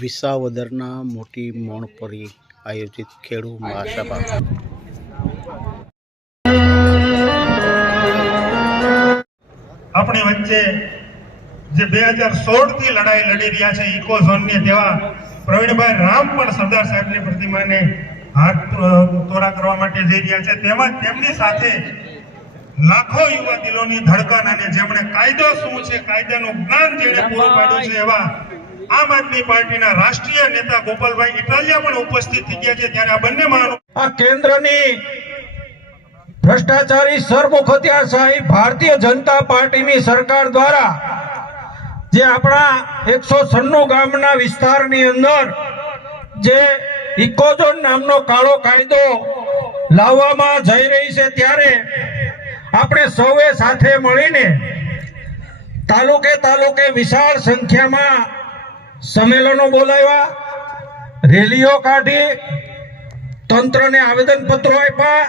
વિસાવદરના મોટી મોણ પરી આયોજિત ખેડૂત મહાસભા. આપણી વચ્ચે જે 2016 થી લડાઈ લડી રહ્યા છે ઇકોઝોનની, તેવા પ્રવીણભાઈ રામ પણ સરદાર સાહેબની પ્રતિમાને હાથ તોરા કરવા માટે જઈ રહ્યા છે. તેમજ તેમની સાથે લાખો યુવા દિલોની ધડકન અને જેમણે કાયદો શું છે, કાયદાનું જ્ઞાન જેણે પૂરું પાડ્યું છે, એવા આમ આદમી પાર્ટીના રાષ્ટ્રીય નેતા ગોપાલભાઈ ઇટાલિયા પણ ઉપસ્થિત થઈ ગયા છે. ત્યારે આ બંને આ કેન્દ્રની ભ્રષ્ટાચારી સરમુખત્યારશાહી ભારતીય જનતા પાર્ટીની સરકાર દ્વારા જે આપણા 196 ગામના વિસ્તારની અંદર જે ઇકોઝોન નામનો કાળો કાયદો લાવવામાં જઈ રહી છે, ત્યારે આપણે સૌએ સાથે મળીને તાલુકે વિશાળ સંખ્યામાં સંમેલનો બોલાવ્યા, રેલીઓ કાઢી, તંત્રને આવેદનપત્રો આપ્યા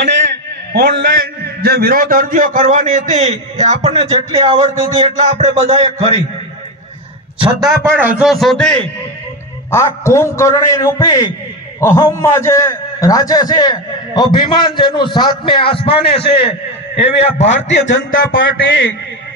અને ઓનલાઈન જે વિરોધ અરજીઓ કરવાની હતી એ આપણને જેટલી આવડતી હતી એટલા આપણે બધાએ કરી. છતાં પણ હજુ સુધી આ કુંભકર્ણી રૂપી અહમમાં જે રાજે છે, અભિમાન જેનું સાતમે આસમાને છે, એવી આ ભારતીય જનતા પાર્ટી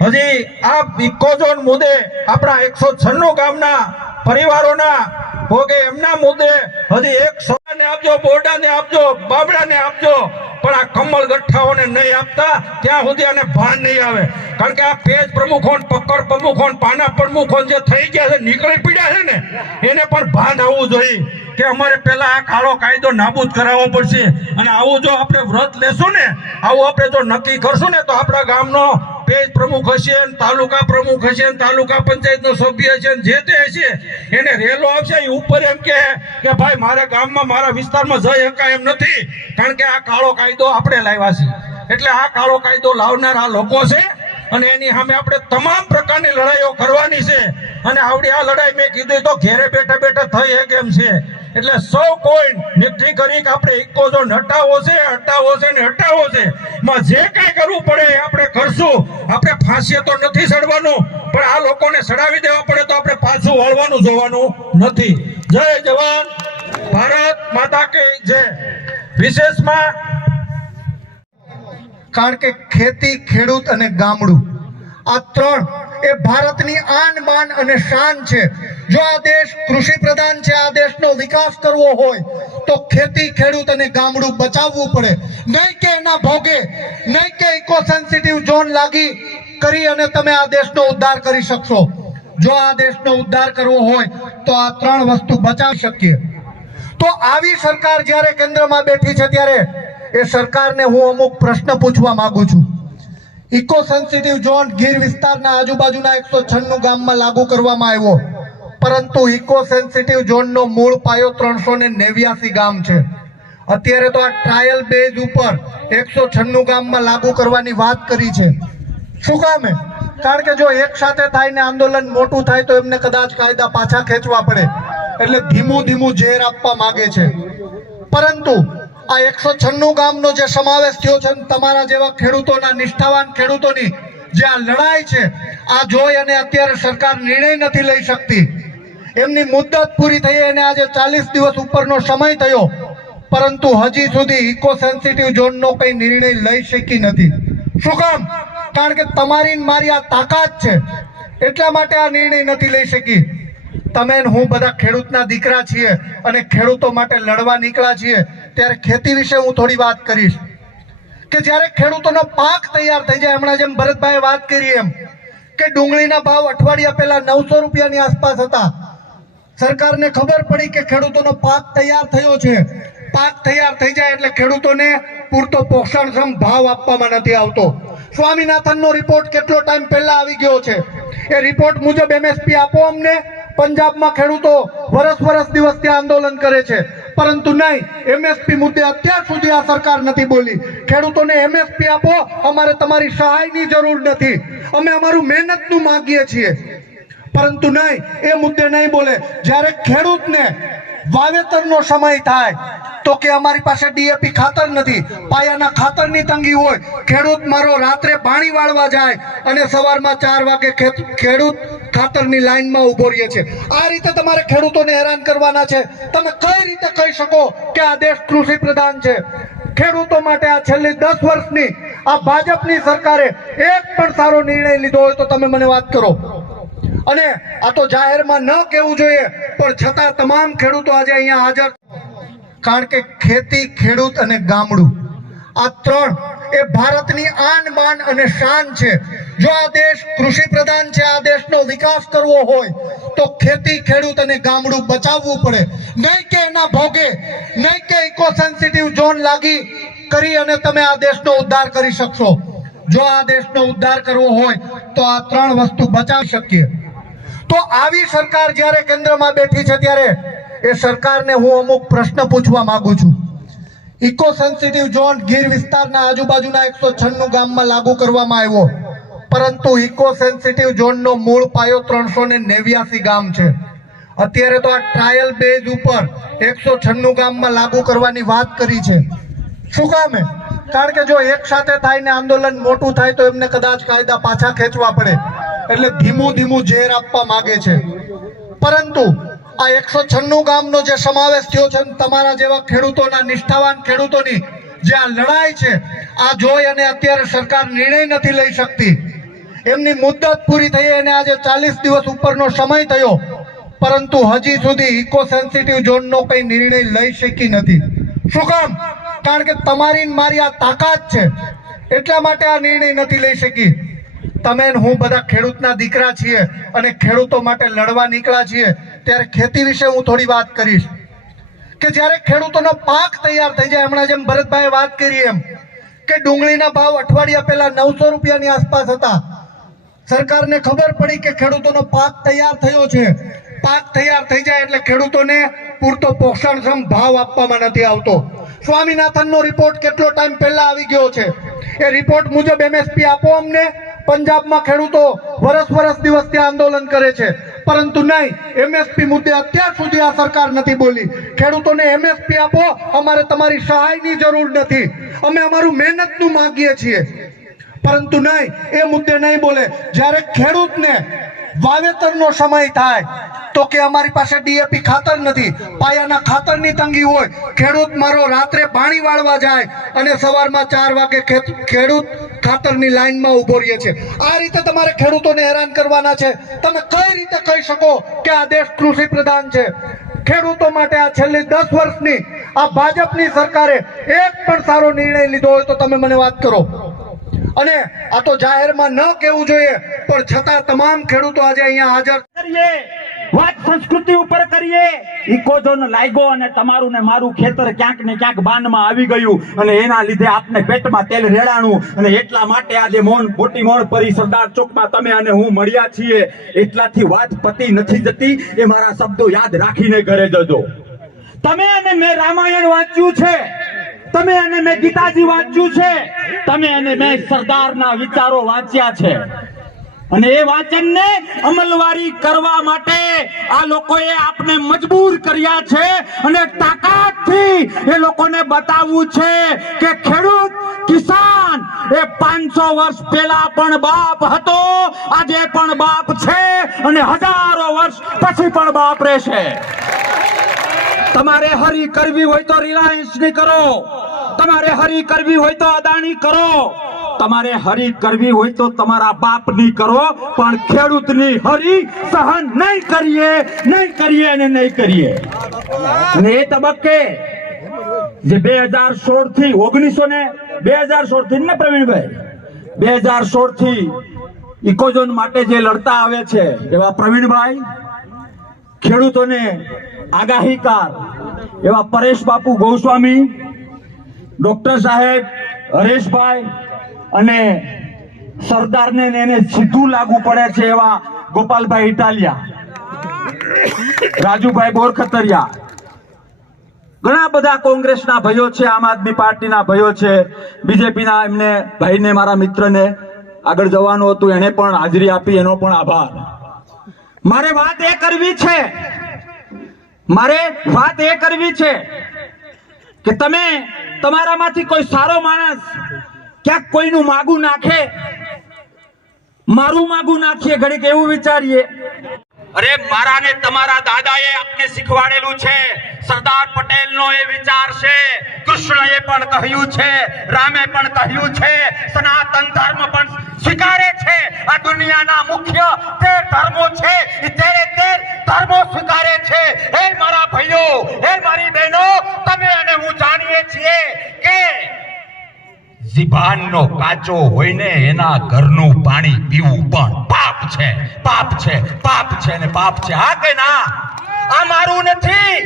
હજી આ ઇકોઝોન મુદ્દે આપણા 196 ગામના પરિવારોના ભોગે એમના મુદ્દે હજી એક સોનાને આપજો, બોરડાને આપજો, બાબડાને આપજો, પણ આ કમળ ગઠ્ઠાઓને નહીં આપતા ત્યાં સુધી આને ભાન નહીં આવે. કારણ કે આ પેજ પ્રમુખો, પકડ પ્રમુખો, પાના પ્રમુખો જે થઈ ગયા છે, નીકળી પડ્યા છે ને, એને પણ ભાન આવવું જોઈએ કે અમારે પહેલા આ કાળો કાયદો નાબૂદ કરાવવો પડશે. અને આવું જો આપણે વ્રત લેશું ને, આવું આપણે જો નક્કી કરશું ને, તો આપણા ગામનો પેજ પ્રમુખ હશે, તાલુકા પ્રમુખ હશે, તાલુકા પંચાયતનો સભ્ય હશે, જે તે હશે, એને રેલો આવશે, એ ઉપર એમ કે ભાઈ મારા ગામમાં, મારા વિસ્તારમાં જઈ શકાય એમ નથી, કારણ કે આ કાળો કાયદો આપણે લાવ્યા છે. એટલે આ કાળો કાયદો લાવનાર આ લોકો છે અને એની સામે આપણે તમામ પ્રકારની લડાઈઓ કરવાની છે. અને આવડી આ લડાઈ મેં કીધું તો ઘેરે બેઠા બેઠા થઈ હે કેમ છે. એટલે સૌ કોઈ નક્કી કરી કે આપણે ઇકોઝોન હટાવવો છે ને હટાવવો છે. માં જે કાંઈ કરવું પડે એ આપણે કરશું. આપણે ફાંસીએ તો નથી ચડવાનું, પણ આ લોકોને ચડાવી દેવા પડે તો આપણે પાછું વળવાનું જોવાનું નથી. જય જવાન, ભારત માતા કી જય. વિશેષમાં કારણ કે ખેતી, ખેડૂત અને ગામડું, આ ત્રણ એ ભારતની આન બાન અને શાન છે. જો આ દેશ કૃષિ પ્રધાન છે, આ દેશનો વિકાસ કરવો હોય તો ખેતી, ખેડૂત અને ગામડું બચાવવું પડે. નહીં કે એના ભોગે, નહીં કે ઇકો સેન્સિટિવ ઝોન લાગી કરી અને તમે આ દેશનો ઉદ્ધાર કરી શકશો. જો આ દેશનો ઉદ્ધાર કરવો હોય તો આ ત્રણ વસ્તુ બચાવી શકીએ. તો આવી સરકાર જ્યારે કેન્દ્રમાં બેઠી છે, ત્યારે એ સરકારને હું અમુક પ્રશ્ન પૂછવા માંગુ છું. ઇકો સેન્સિટિવ ઝોન ગીર વિસ્તારના આજુબાજુના 196 ગામમાં લાગુ કરવામાં આવ્યો, પરંતુ ઇકો સેન્સિટિવ ઝોનનો મૂળ પાયો 389 ગામ છે. અત્યારે તો આ ટ્રાયલ બેઝ ઉપર 196 ગામમાં લાગુ કરવાની વાત કરી છે. શું કામ? કારણ કે જો એક સાથે થાય ને આંદોલન મોટું થાય તો એમને કદાચ કાયદા પાછા ખેંચવા પડે, એટલે ધીમું ઝેર આપવા માંગે છે. પરંતુ આ 196 ગામનો જે સમાવેશ થયો છે, તમારા જેવા ખેડૂતોના, નિષ્ઠાવાન ખેડૂતોની જે આ લડાઈ છે, આ જોઈ અને અત્યારે સરકાર નિર્ણય નથી લઈ શકતી. એમની મુદ્દત પૂરી થઈ અને આજે 40 દિવસ ઉપરનો સમય થયો, પરંતુ હજી સુધી ઇકો સેન્સિટિવ ઝોનનો કઈ નિર્ણય લઈ શકી નથી. શું કામ? કારણ કે તમારી મારી આ તાકાત છે, એટલા માટે આ નિર્ણય નથી લઈ શકી. તમે હું બધા ખેડૂતના દીકરા છીએ અને ખેડૂતો માટે લડવા નીકળ્યા છીએ. ત્યારે ખેતી વિશે હું થોડી વાત કરીશ કે જ્યારે ખેડૂતોનો પાક તૈયાર થઈ જાય, હમણાં જેમ ભરતભાઈએ વાત કરી એમ કે ડુંગળીના ભાવ અઠવાડિયા પહેલા 900 રૂપિયાની આસપાસ હતા. સરકારને ખબર પડી કે ખેડૂતોનો પાક તૈયાર થયો છે. પાક તૈયાર થઈ જાય એટલે ખેડૂતોને પૂરતો પોષણક્ષમ ભાવ આપવામાં નથી આવતો. સ્વામીનાથનનો રિપોર્ટ કેટલો ટાઈમ પહેલા આવી ગયો છે. એ રિપોર્ટ મુજબ MSP આપો અમને. પંજાબમાં ખેડૂતો વર્ષ દિવસ ત્યાં આંદોલન કરે છે, પરંતુ નહીં, MSP મુદ્દે અત્યાર સુધી આ સરકાર નથી બોલી. ખેડૂતોને MSP આપો, અમારે તમારી સહાયની જરૂર નથી, અમે અમારું મહેનતનું માંગીએ છીએ, પરંતુ નહીં, એ મુદ્દે નહીં બોલે. જ્યારે ખેડૂતને વાવેતરનો સમય થાય તો કે અમારી પાસે ડીએપી ખાતર નથી, પાયાના ખાતરની તંગી હોય, ખેડૂત મારો રાત્રે પાણી વાળવા જાય અને સવારમાં 4 વાગે ખેડૂત ખાતરની લાઈનમાં ઊભો રહે છે. આ રીતે તમારે ખેડૂતોને હેરાન કરવાના છે. તમે કઈ રીતે કહી શકો કે આ દેશ કૃષિ પ્રધાન છે? ખેડૂતો માટે આ છેલ્લી 10 વર્ષની આ ભાજપની સરકારે એક પણ સારો નિર્ણય લીધો હોય તો તમે મને વાત કરો. અને આ તો જાહેરમાં ન કહેવું જોઈએ, પણ છતાં તમામ ખેડૂતો આજે અહીંયા હાજર, કારણ કે ખેતી, ખેડૂત અને ગામડું આ ત્રણ એ ભારતની આન બાન અને શાન છે. જો આ દેશ કૃષિ પ્રધાન છે, આ દેશનો વિકાસ કરવો હોય તો ખેતી, ખેડૂત અને ગામડું બચાવવું પડે. નહીં કે એના ભોગે, નહીં કે ઇકો સેન્સિટિવ ઝોન લાગી કરી અને તમે આ દેશનો ઉદ્ધાર કરી શકશો. જો આ દેશનો ઉદ્ધાર કરવો હોય તો આ ત્રણ વસ્તુ બચાવી શકીએ. તો આવી સરકાર જ્યારે કેન્દ્રમાં બેઠી છે ત્યારે એ સરકારને હું અમુક પ્રશ્ન પૂછવા માંગુ છું. ઇકો સેન્સિટિવ ઝોન ગીર વિસ્તારના આજુબાજુના 196 ગામમાં લાગુ કરવામાં આવ્યો, પરંતુ ઇકો સેન્સિટિવ ઝોનનો મૂળ પાયો 389 ગામ છે. અત્યારે તો આ ટ્રાયલ બેઝ ઉપર 196 ગામમાં લાગુ કરવાની વાત કરી છે. શું કામ? કારણ કે જો એક સાથે થાય ને આંદોલન મોટું થાય તો એમને કદાચ કાયદા પાછા ખેંચવા પડે, એટલે ધીમું ધીમું ઝેર આપવા માંગે છે. પરંતુ આ 196 ગામનો જે સમાવેશ થયો છે, તમારા જેવા ખેડૂતોના, નિષ્ઠાવાન ખેડૂતોની જે આ લડાઈ છે, આ જોઈ અને અત્યારે સરકાર નિર્ણય નથી લઈ શકતી. એમની મુદ્દત પૂરી થઈ અને આજે 40 દિવસ ઉપરનો સમય થયો, પરંતુ હજી સુધી ઇકો સેન્સિટિવ ઝોનનો કઈ નિર્ણય લઈ શકી નથી. શું કામ? કારણ કે તમારી મારી આ તાકાત છે, એટલા માટે આ નિર્ણય નથી લઈ શકી. તમે હું બધા ખેડૂતના દીકરા છીએ અને ખેડૂતો માટે લડવા નીકળ્યા છીએ, ત્યારે ખેતી વિશે હું થોડી વાત કરીશ. કે જ્યારે ખેડૂતોનો પાક તૈયાર થઈ જાય, હમણાં જેમ ભરતભાઈએ વાત કરી એમ કે ડુંગળીના ભાવ અઠવાડિયા પહેલા 900 રૂપિયાની આસપાસ હતા. સરકારને ખબર પડી કે ખેડૂતોનો પાક તૈયાર થયો છે. પાક તૈયાર થઈ જાય એટલે ખેડૂતોને પૂરતો પોષણક્ષમ ભાવ આપવામાં નથી આવતો. સ્વામીનાથનનો રિપોર્ટ કેટલો ટાઈમ પહેલા આવી ગયો છે. એ રિપોર્ટ મુજબ એમએસપી આપો અમને. પંજાબમાં ખેડૂતો વર્ષ દિવસથી આંદોલન કરે છે, પરંતુ નહીં, એમએસપી મુદ્દે અત્યાર સુધી આ સરકાર નથી બોલી. ખેડૂતોને એમએસપી આપો, અમારે તમારી સહાયની જરૂર નથી, અમે અમારું મહેનતનું માંગીએ છીએ, પરંતુ નહીં, એ મુદ્દે નહીં બોલે. જ્યારે ખેડૂતને વાવેતરનો સમય થાય તો કે અમારી પાસે ડીએપી ખાતર નથી, પાયાના ખાતરની તંગી હોય, ખેડૂત મારો રાત્રે પાણી વાળવા જાય અને સવારમાં 4 વાગે ખેડૂત ખાતરની લાઈનમાં ઊભો રહે છે. આ રીતે તમારે ખેડૂતોને હેરાન કરવાના છે. તમે કઈ રીતે કહી શકો કે આ દેશ કૃષિ પ્રધાન છે? ખેડૂતો માટે આ છેલ્લી 10 વર્ષની આ ભાજપની સરકારે એક પણ સારો નિર્ણય લીધો હોય તો તમે મને વાત કરો. અને આ તો જાહેરમાં ન કહેવું જોઈએ, પણ છતાં તમામ ખેડૂતો આજે અહીંયા હાજર કરીએ, વાત સંસ્કૃતિ ઉપર કરીએ. ઇકોઝોન લાગ્યો અને તમારું ને મારું ખેતર ક્યાંક ને ક્યાંક બાનમાં આવી ગયું અને એના લીધે આપને પેટમાં તેલ રેડાણું, અને એટલા માટે આજે મોટી મોણ પરી સરદાર ચોકમાં તમે અને હું મળ્યા છીએ. એટલાથી વાત પતી નથી જતી, એ મારા શબ્દો યાદ રાખીને ઘરે જજો. તમે અને મેં રામાયણ વાંચ્યું છે, તમે અને મેં ગીતાજી વાંચ્યું છે, તમે અને મેં સરદારના વિચારો વાંચ્યા છે, અને એ વાંચનને અમલવારી કરવા માટે આ લોકોએ આપને મજબૂર કર્યા છે. અને તાકાતથી એ લોકોને બતાવવું છે કે ખેડૂત, કિસાન એ 500 વર્ષ પહેલા પણ બાપ હતો, આજે પણ બાપ છે અને હજારો વર્ષ પછી પણ બાપ રહેશે. તમારે હરી કરવી હોય તો રિલાયન્સ ની કરો, તમારે હરી કરવી હોય તો અદાણી કરો, તમારે હરી કરવી હોય તો તમારા બાપની કરો, પણ ખેડૂતની હરી સહન નહીં કરીએ અને નહીં કરીએ. અને એ તબક્કે જે 2016 થી 2016 થી ને પ્રવીણભાઈ, 2016 થી ઇકોઝોન માટે જે લડતા આવે છે એવા પ્રવીણભાઈ, ખેડૂતોને આગાહીકાર એવા પરેશ બાપુ ગોસ્વામી, ડોક્ટર સાહેબ હરેશભાઈ, અને સરદારને એને સીધું લાગુ પડે છે એવા ગોપાલભાઈ ઇટાલિયા, રાજુભાઈ બોરખતરિયા, ઘણા બધા કોંગ્રેસના ભાઈઓ છે, આમ આદમી પાર્ટીના ભાઈઓ છે, બીજેપીના એમને ભાઈને, મારા મિત્રને આગળ જવાનું હતું, એને પણ હાજરી આપી, એનો પણ આભાર. મારે વાત એ કરવી છે મારે વાત એ કરવી છે કે તમે તમારામાંથી કોઈ સારો માણસ ક્યાંક કોઈનું માગું નાખે, મારું માગું નાખીએ, ઘડીક એવું વિચારીએ. અરે મારા ને તમારા દાદાએ આપને શીખવાડેલું છે, સરદાર પટેલનો એ વિચાર છે, કૃષ્ણએ પણ કહ્યું છે, રામે પણ કહ્યું છે, સનાતન ધર્મ પણ સ્વીકારે છે. આ દુનિયાના મુખ્ય 13 ધર્મો છે, એ 13 ધર્મો સ્વીકારે છે. હે મારા ભાઈઓ, હે મારી બહેનો, તમે અને હું જાણીએ છીએ કે જીભાનનો કાચો હોય ને એના ઘરનું પાણી પીવું પણ પાપ છે, પાપ છે, પાપ છે ને પાપ છે. હા કે ના? આ મારું નથી.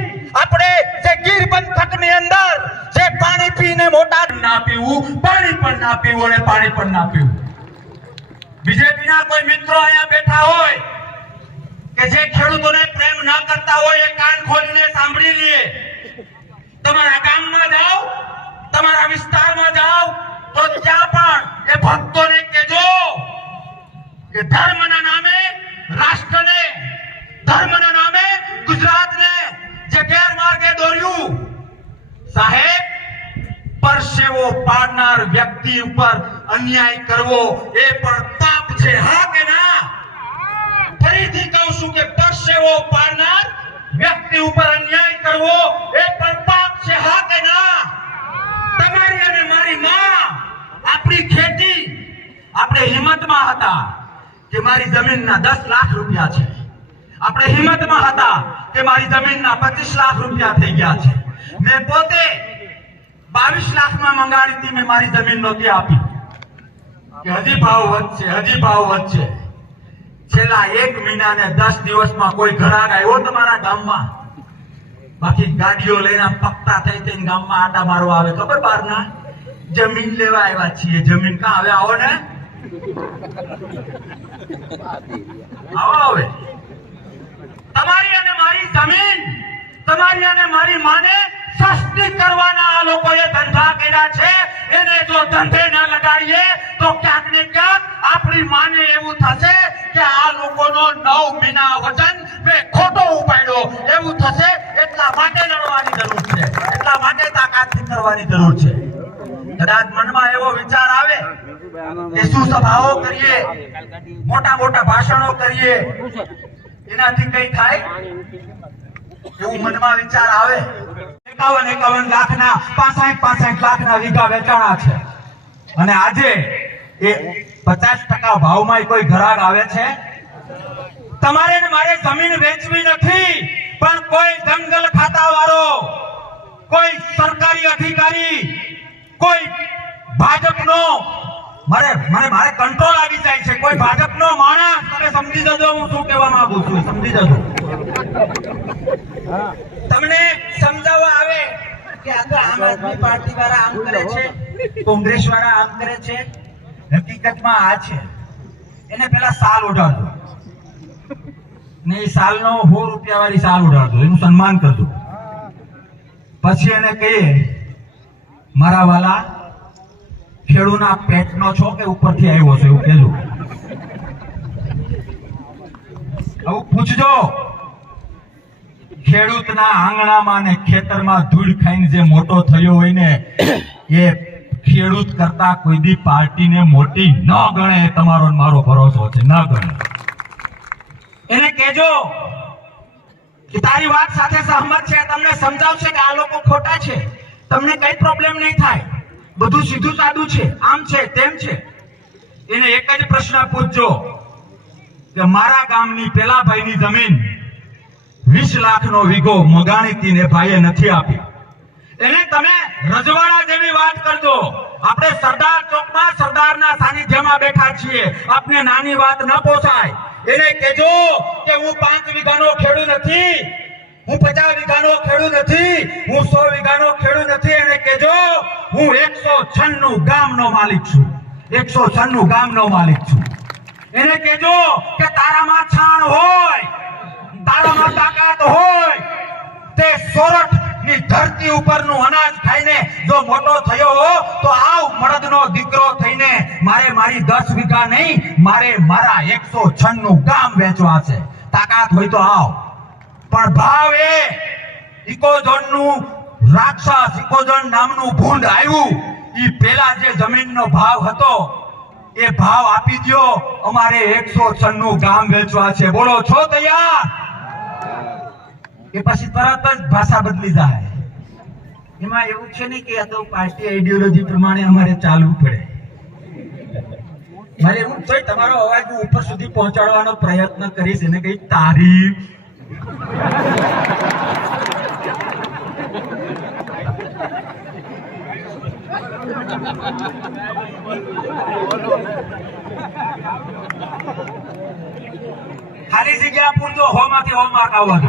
આપણે જે ગીર પંથકની અંદર જે પાણી પીને મોટા ના પીવું, પાણી પણ ના પીવું અને પાણી પણ ના પીવું. બીજેપીના કોઈ મિત્રો અહીંયા બેઠા હોય કે જે ખેડૂતોને પ્રેમ ન કરતા હોય, એ કાન ખોલીને સાંભળી લે. તમારા ગામમાં જાઓ, તમારા વિસ્તારમાં જાઓ, તો ત્યાં પણ એ ભક્તોને કહેજો કે ધર્મના નામે રાષ્ટ્રને, ધર્મના નામે ગુજરાતને જે ગેરમાર્ગે દોર્યું, સાહેબ, પરસેવો પાડનાર વ્યક્તિ ઉપર અન્યાય કરવો એ પણ પાપ છે. હા કે ના? ફરીથી કહું છું કે પરસેવો પાડનાર વ્યક્તિ ઉપર અન્યાય કરવો એ પણ પાપ છે. હા કે ના? તમારી અને મારી માં, આપણી ખેતી, આપણે હિંમતમાં હતા કે મારી જમીનના 10 લાખ રૂપિયા છે. આપણે હિંમતમાં હતા કે મારી જમીનના 25 લાખ રૂપિયા થઈ ગયા છે. મેં પોતે 22 લાખમાં મંગાડી હતી, મેં મારી જમીન નહોતી આપી કે હજી ભાવ વધશે, હજી ભાવ વધશે. છેલ્લા 1 મહિના ને 10 દિવસમાં કોઈ ઘરાક આવ્યો તમારા ગામમાં? બાકી ગાડીઓ લઈને પકતા થઈ થઈને ગામમાં આટા મારવા આવે. ખબર બારના જમીન લેવા આવ્યા છીએ. જમીન કાં? હવે આવો ને, આવો. હવે તમારી અને મારી જમીન, તમારી અને મારી માને સસ્તી કરવાના આ લોકોએ ધંધા કર્યા છે. એને જો ધંધે ન લગાડીએ તો ક્યાંક ને ક્યાંક આપણી માને એવું થશે કે આ લોકોનો 9 મહિના વચન મેં ખોટો ઉપાડ્યો એવું થશે. એટલા માટે લડવાની જરૂર છે, એટલા માટે તાકાતથી કરવાની જરૂર છે. કદાચ મનમાં એવો વિચાર આવે કે શું સભાઓ કરીએ, મોટા મોટા ભાષણો કરીએ, એનાથી કઈ થાય એવું મનમાં વિચાર આવે. 51 લાખના 65 લાખના વીઘા વેચાણા છે અને આજે એ 50% ભાવમાં કોઈ ઘરાક આવે છે? તમારે ને મારે જમીન વેચવી નથી, પણ કોઈ જંગલ ખાતા વાળો, કોઈ સરકારી અધિકારી, કોઈ ભાજપનો, મારે કંટ્રોલ આવી જાય છે, કોઈ ભાજપનો માણસ, તમે સમજી જજો હું શું કહેવા માંગુ છું, સમજી જજો. તમને સમજાવવા આવે કે આ તો આમ આદમી પાર્ટી વાળા આમ કરે છે, કોંગ્રેસ વાળા આમ કરે છે. હકીકતમાં આ છે, એને પેલા સાલ ઉડાડજો ને એ સાલનો 100 રૂપિયા વાળી સાલ ઉડાડજો, એનું સન્માન કરજો. પછી એને કહીએ મારા વાલા ખેડૂના પેટનો છો કે ઉપરથી આવ્યો છો એવું કહેજો. આવું પૂછજો. ખેડૂતના આંગણામાં ને ખેતરમાં ધૂળ ખાઈને જે મોટો થયો હોય ને, એ ખેડૂત કરતા કોઈ દી પાર્ટીને મોટી ન ગણે. એ તમારો મારો ભરોસો છે, ન ગણે. એને કહેજો કે તારી વાત સાથે સહમત છે, તમને સમજાવશે કે આ લોકો ખોટા છે, તમને કઈ પ્રોબ્લેમ નહીં થાય, બધું સીધું સાદું છે, આમ છે તેમ છે. એને એક જ પ્રશ્ન પૂછજો કે મારા ગામની પેલા ભાઈની જમીન 20 લાખનો વીઘો મગાણીથી ને ભાઈએ નથી આપી, એને તમે રજવાડા જેવી વાત કરજો. આપણે સરદાર ચોકમાં સરદારના સાનિધ્યમાં બેઠા છીએ, આપને નાની વાત ન પોસાય. એને કહેજો કે હું 5 વીઘાનો ખેડૂત નથી, હું 50 વીઘાનો ખેડૂત નથી, હું 100 વીઘાનો ખેડૂત નથી. એને કહેજો હું 196 ગામનો માલિક છું, 196 ગામનો માલિક છું. એને કહેજો કે તારામાં છાણ હોય, તારામાં તાકાત હોય, તે સોરઠની ધરતી ઉપરનું અનાજ ખાઈને જો મોટો થયો હો તો આવ મળદનો દીકરો થઈને મારી 10 વીઘા નહીં, મારા 196 ગામ વેચવા છે. તાકાત હોય તો આવ. પણ ભાવ એ ઇકોઝોનનું રાક્ષસ ઇકોઝોન નામનું ભૂંડ આવ્યું ઈ પેલા જે જમીનનો ભાવ હતો એ ભાવ આપી દ્યો, અમારે 196 ગામ વેચવા છે. બોલો છો તૈયાર? એ પછી તરત જ ભાષા બદલી જાય. એમાં એવું છે ને કે આ તો પાર્ટી આઈડિયોલોજી પ્રમાણે અમારે ચાલવું પડે. મારે એવું થાય તમારો અવાજ હું ઉપર સુધી પહોંચાડવાનો પ્રયત્ન કરીશ, એને કઈ તારીફ ખાલી જગ્યા પૂરતો હોમાંથી હોમ માર્ક આવવા દો.